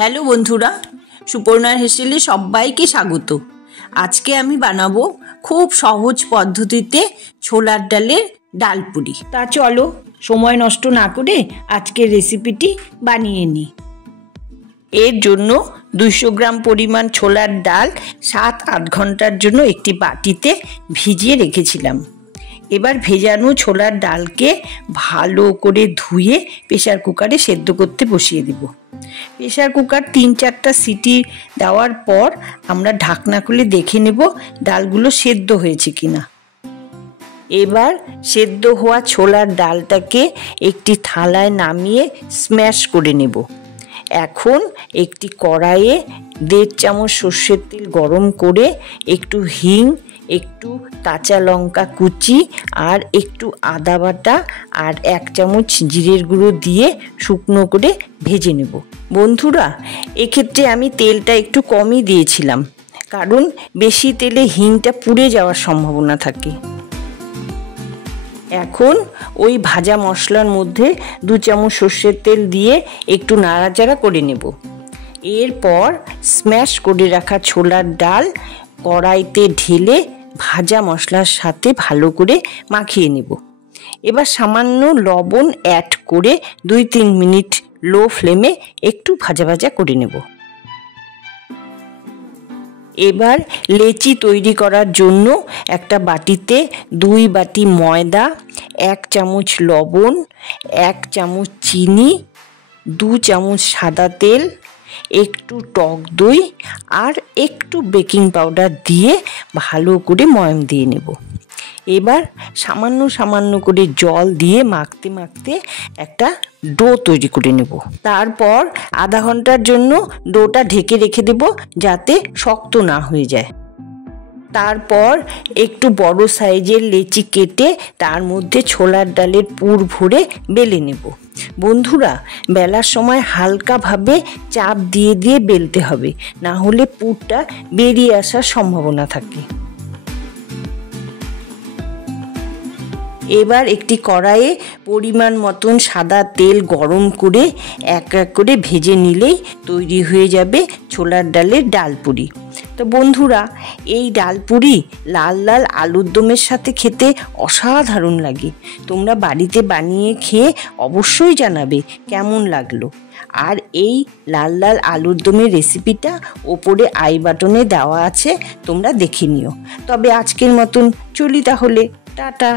Hello বন্ধুরা, সুপর্ণার হেসেলে সবাইকে স্বাগত। আজকে আমি বানাবো খুব সহজ পদ্ধতিতে ছোলার ডালের ডালপুরি। তা চলো সময় নষ্ট না করে আজকের রেসিপিটি বানিয়ে নিই। এর জন্য 200 গ্রাম পরিমাণ ছোলার ডাল 7-8 ঘন্টার জন্য একটি বাটিতে ভিজিয়ে রেখেছিলাম। এবার ভেজানো ছোলার ডালকে ভালো করে ধুয়ে প্রেসার কুকারে সেদ্ধ করতে বসিয়ে দেব। প্রেসার কুকার 3-4টা সিটি দেওয়ার পর আমরা ঢাকনা খুলে দেখে নেব ডালগুলো সেদ্ধ হয়েছে কিনা। এবার সেদ্ধ হওয়া ছোলার ডালটাকে একটি থালায় নামিয়ে স্ম্যাশ করে নেব। এখন একটি কড়াইয়ে 1.5 চামচ সর্ষের তেল গরম করে একটু হিং, একটু কাঁচা লঙ্কা কুচি আর একটু আদা বাটা আর 1 চামচ জিরের গুঁড়ো দিয়ে শুকনো করে ভেজে নেব। বন্ধুরা, এক্ষেত্রে আমি তেলটা একটু কমই দিয়েছিলাম, কারণ বেশি তেলে হিংটা পুড়ে যাওয়ার সম্ভাবনা থাকে। এখন ওই ভাজা মশলার মধ্যে 2 চামচ সর্ষের তেল দিয়ে একটু নাড়াচাড়া করে নেব। এরপর স্ম্যাশ করে রাখা ছোলার ডাল কড়াইতে ঢেলে ভাজা মশলার সাথে ভালো করে মাখিয়ে নেব। এবার সামান্য লবণ অ্যাড করে 2-3 মিনিট লো ফ্লেমে একটু ভাজা ভাজা করে নেব। এবার লেচি তৈরি করার জন্য একটা বাটিতে 2 বাটি ময়দা, 1 চামচ লবণ, 1 চামচ চিনি, 2 চামচ সাদা তেল, একটু টক দই আর একটু বেকিং পাউডার দিয়ে ভালো করে ময়াম দিয়ে নেব। এবার সামান্য সামান্য করে জল দিয়ে মাখতে মাখতে একটা ডো তৈরি করে নেব। তারপর আধা ঘন্টার জন্য ডোটা ঢেকে রেখে দেব, যাতে শক্ত না হয়ে যায়। তারপর একটু বড় সাইজের লেচি কেটে তার মধ্যে ছোলার ডালের পুর ভরে বেলে নেব। বন্ধুরা, বেলার সময় হালকাভাবে চাপ দিয়ে দিয়ে বেলতে হবে, না হলে পুরটা বেরিয়ে আসার সম্ভাবনা থাকে। এবার একটি কড়াইয়ে পরিমাণ মতন সাদা তেল গরম করে এক এক করে ভেজে নিলেই তৈরি হয়ে যাবে ছোলার ডালের ডালপুরি। তো বন্ধুরা, এই ডালপুরি লাল লাল আলুর দমের সাথে খেতে অসাধারণ লাগে। তোমরা বাড়িতে বানিয়ে খেয়ে অবশ্যই জানাবে কেমন লাগলো। আর এই লাল লাল আলুর দমের রেসিপিটা ওপরে আই বাটনে দেওয়া আছে, তোমরা দেখে নিও। তবে আজকের মতন চলি তাহলে, টাটা।